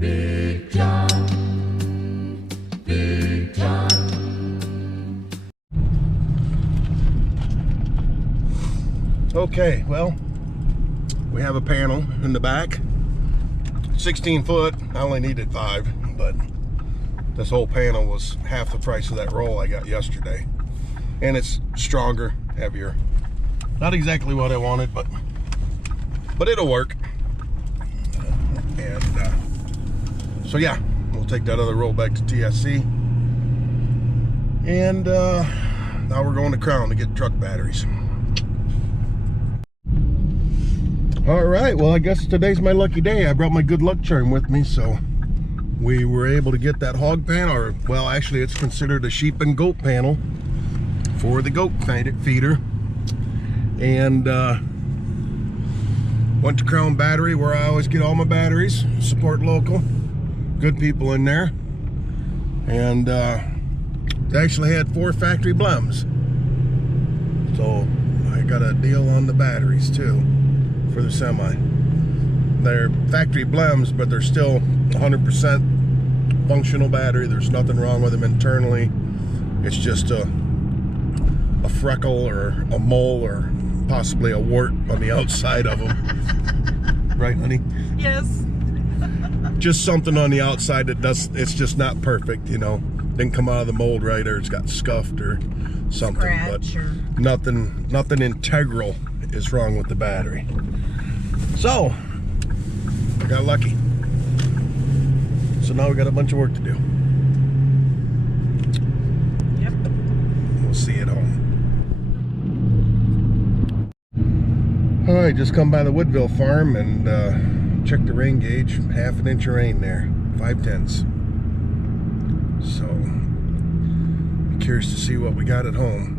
Big John, Big John. Okay, well, we have a panel in the back, 16 foot. I only needed 5, but this whole panel was half the price of that roll I got yesterday. And it's stronger, heavier. Not exactly what I wanted, but it'll work. And so yeah, we'll take that other roll back to TSC. And now we're going to Crown to get truck batteries. All right, well, I guess today's my lucky day. I brought my good luck charm with me, so we were able to get that hog panel, or well, actually it's considered a sheep and goat panel for the goat feeder. And went to Crown Battery, where I always get all my batteries. Support local, good people in there. And they actually had 4 factory blems, so I got a deal on the batteries too for the semi. They're factory blems, but they're still 100% functional battery. There's nothing wrong with them internally. It's just a freckle or a mole or possibly a wart on the outside of them. Right, honey? Yes. Just something on the outside that it's just not perfect, you know. Didn't come out of the mold right, or it's got scuffed or something. Scratch, but or nothing integral is wrong with the battery. So I got lucky. So now we got a bunch of work to do. Yep. We'll see you at home. All right, just come by the Woodville farm and check the rain gauge. 1/2 inch of rain there, 5/10. So curious to see what we got at home.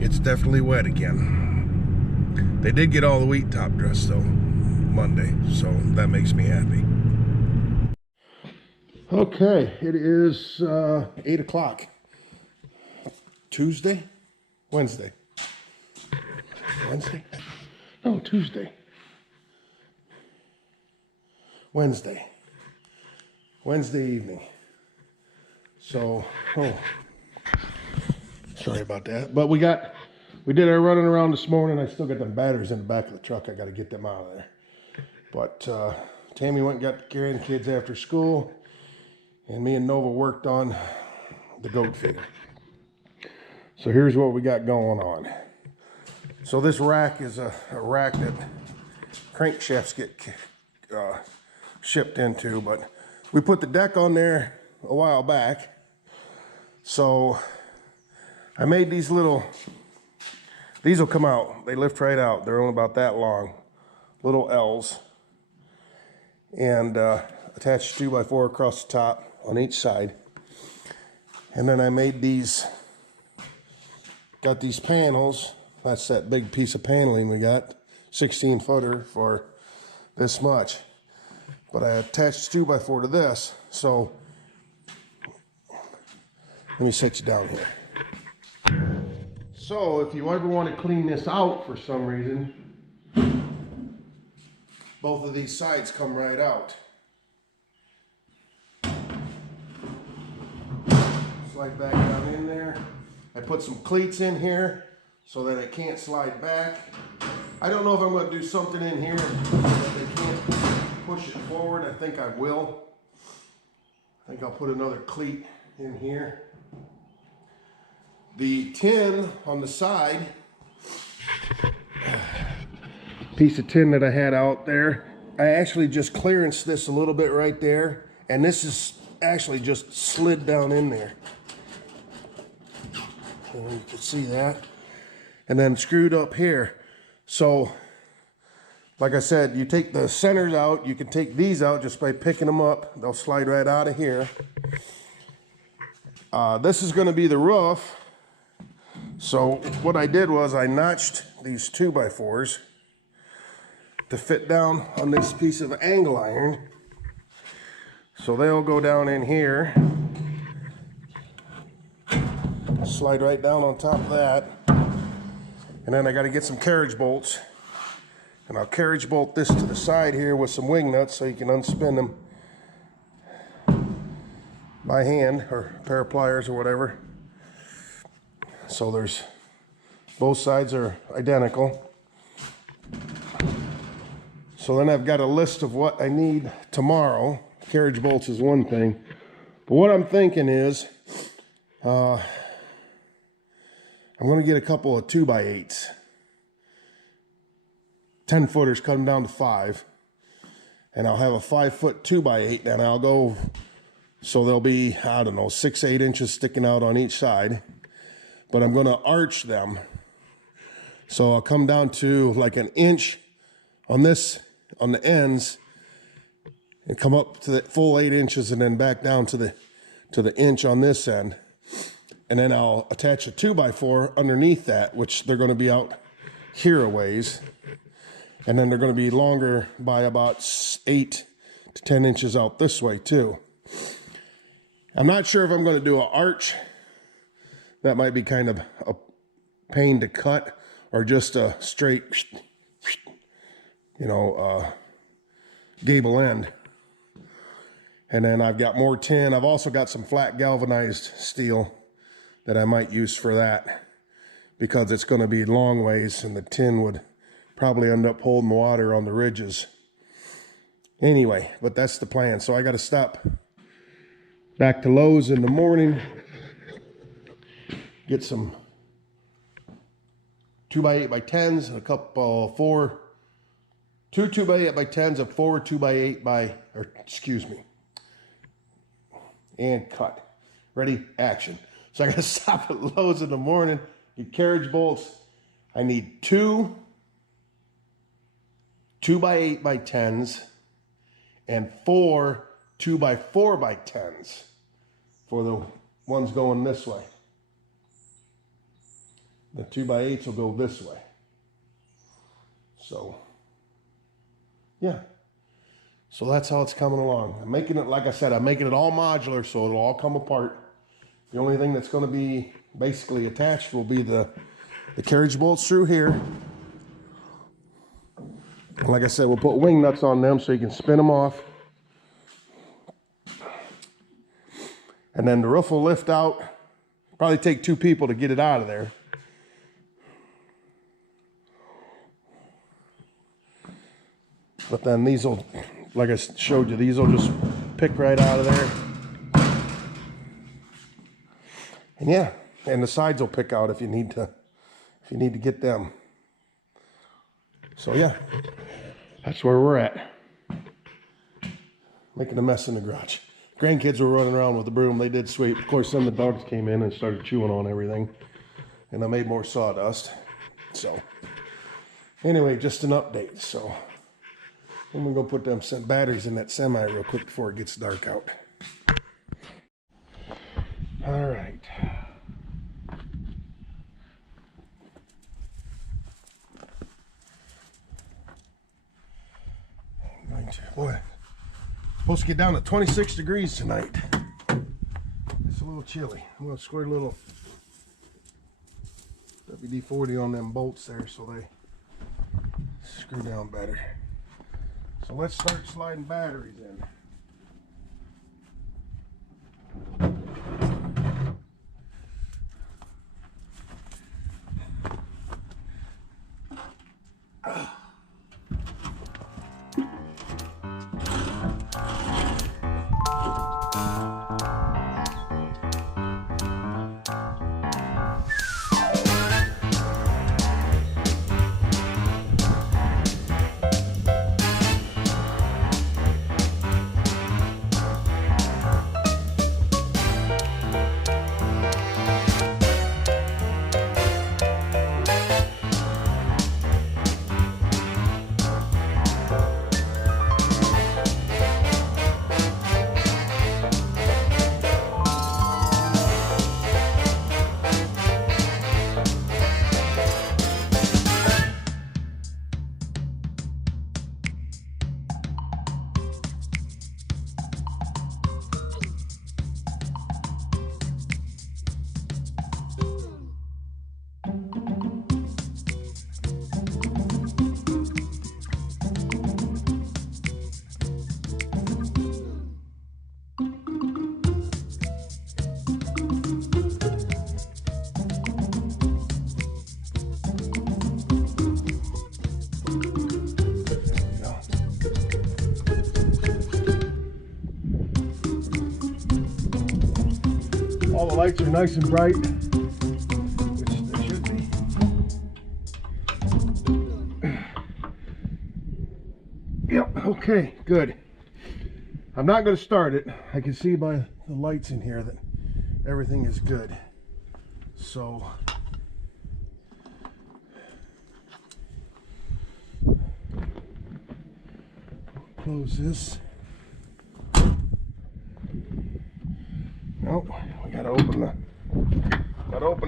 It's definitely wet again. They did get all the wheat top dressed though Monday, so that makes me happy. Okay, it is 8 o'clock. Tuesday? Wednesday? No, Tuesday. Wednesday evening. So, sorry about that. But we did our running around this morning. I still got them batteries in the back of the truck. I got to get them out of there. But Tammy went and got the grandkids after school, and me and Nova worked on the goat feeder. So here's what we got going on. So this rack is a rack that crankshafts get shipped into, but we put the deck on there a while back. So I made these will come out. They lift right out. They're only about that long, little L's, and attached 2x4 across the top on each side. And then I made got these panels. That's that big piece of paneling we got, 16 footer for this much. But I attached 2x4 to this. So let me set you down here. So if you ever want to clean this out for some reason, both of these sides come right out. Slide back down in there. I put some cleats in here so that it can't slide back. I don't know if I'm going to do something in here that they can't push it forward. I think I will. I think I'll put another cleat in here. The tin on the side, piece of tin that I had out there, I actually just clearanced this a little bit right there, and this is actually just slid down in there. And you can see that. And then screwed up here. So, like I said, you take the centers out, you can take these out just by picking them up. They'll slide right out of here. This is going to be the roof. So what I did was I notched these 2x4s to fit down on this piece of angle iron. So they'll go down in here, slide right down on top of that. And then I got to get some carriage bolts And I'll carriage bolt this to the side here with some wing nuts so you can unspin them by hand or a pair of pliers or whatever. So there's, both sides are identical. So then I've got a list of what I need tomorrow. Carriage bolts is one thing. But what I'm thinking is, I'm going to get a couple of 2x8s. 10-footers cut them down to 5. And I'll have a 5-foot 2x8, and I'll go, so there'll be, I don't know, 6-8 inches sticking out on each side. But I'm going to arch them. So I'll come down to like an inch on this, on the ends, and come up to the full 8 inches and then back down to the inch on this end. And then I'll attach a 2x4 underneath that, which they're going to be out here a ways. And then they're going to be longer by about 8 to 10 inches out this way too. I'm not sure if I'm going to do an arch. That might be kind of a pain to cut, or just a straight, gable end. And then I've got more tin. I've also got some flat galvanized steel that I might use for that, because it's going to be long ways and the tin would probably end up holding water on the ridges. Anyway, but that's the plan. So I got to stop back to Lowe's in the morning, get some 2x8x10s and a couple, two 2x8x10s and 4 2x8 and cut. Ready, action. So I gotta stop at Lowe's in the morning, get carriage bolts. I need 2 2x8x10s and 4 2x4x10s for the ones going this way. The 2x8s will go this way. So, yeah. So that's how it's coming along. I'm making it, like I said, I'm making it all modular, so it'll all come apart. The only thing that's going to be basically attached will be the carriage bolts through here. And like I said, we'll put wing nuts on them so you can spin them off. And then the roof will lift out. Probably take 2 people to get it out of there. But then these will, like I showed you, these will just pick right out of there. And yeah, and the sides will pick out if you need to get them. So yeah, that's where we're at. Making a mess in the garage. Grandkids were running around with the broom. They did sweep. Of course, then the dogs came in and started chewing on everything. And I made more sawdust. So anyway, just an update. So I'm gonna go put them batteries in that semi real quick before it gets dark out. All right. I'm going to, boy, supposed to get down to 26 degrees tonight. It's a little chilly. I'm gonna squirt a little WD-40 on them bolts there so they screw down better. So let's start sliding batteries in. All the lights are nice and bright, which they should be. Yep, okay, good. I'm not going to start it. I can see by the lights in here that everything is good. So close this. Nope, we gotta open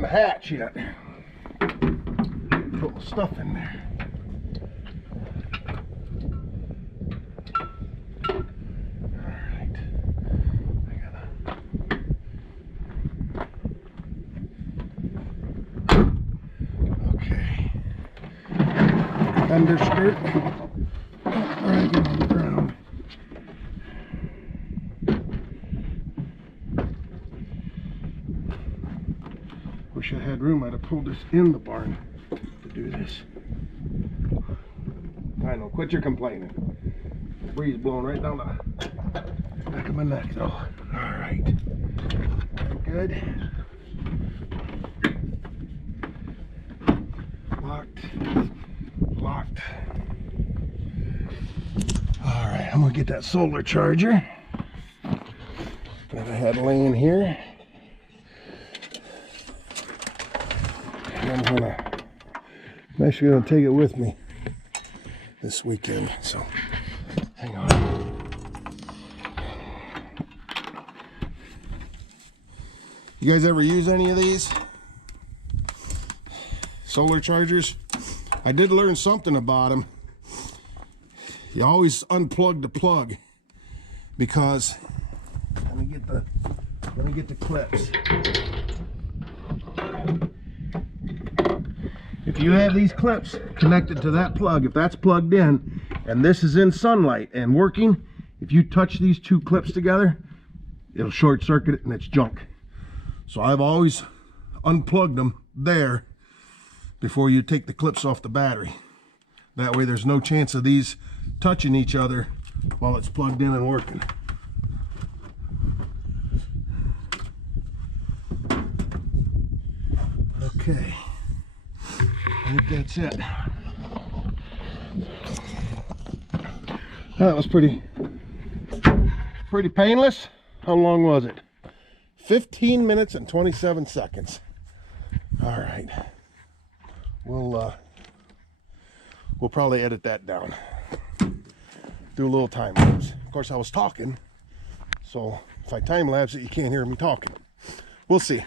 the hatch yet. Put my stuff in there. Alright. Okay. Underskirt. Alright, get on the ground. Wish I had room. I'd have pulled this in the barn to do this. I know, quit your complaining. The breeze blowing right down the back of my neck though. Alright. Good. Locked. Alright, I'm gonna get that solar charger that I had laying here. I'm actually gonna take it with me this weekend, so hang on. You guys ever use any of these solar chargers? I did learn something about them. You always unplug the plug, because let me get the clips. If you have these clips connected to that plug, if that's plugged in and this is in sunlight and working, if you touch these two clips together, it'll short circuit it and it's junk. So I've always unplugged them there before you take the clips off the battery. That way there's no chance of these touching each other while it's plugged in and working. Okay. I think that's it. That was pretty painless. How long was it? 15 minutes and 27 seconds. All right. We'll probably edit that down. Do a little time lapse. Of course, I was talking, so if I time lapse it, you can't hear me talking. We'll see.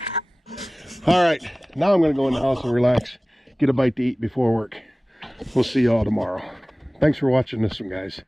All right. Now I'm going to go in the house and relax. Get a bite to eat before work. We'll see y'all tomorrow. Thanks for watching this one, guys.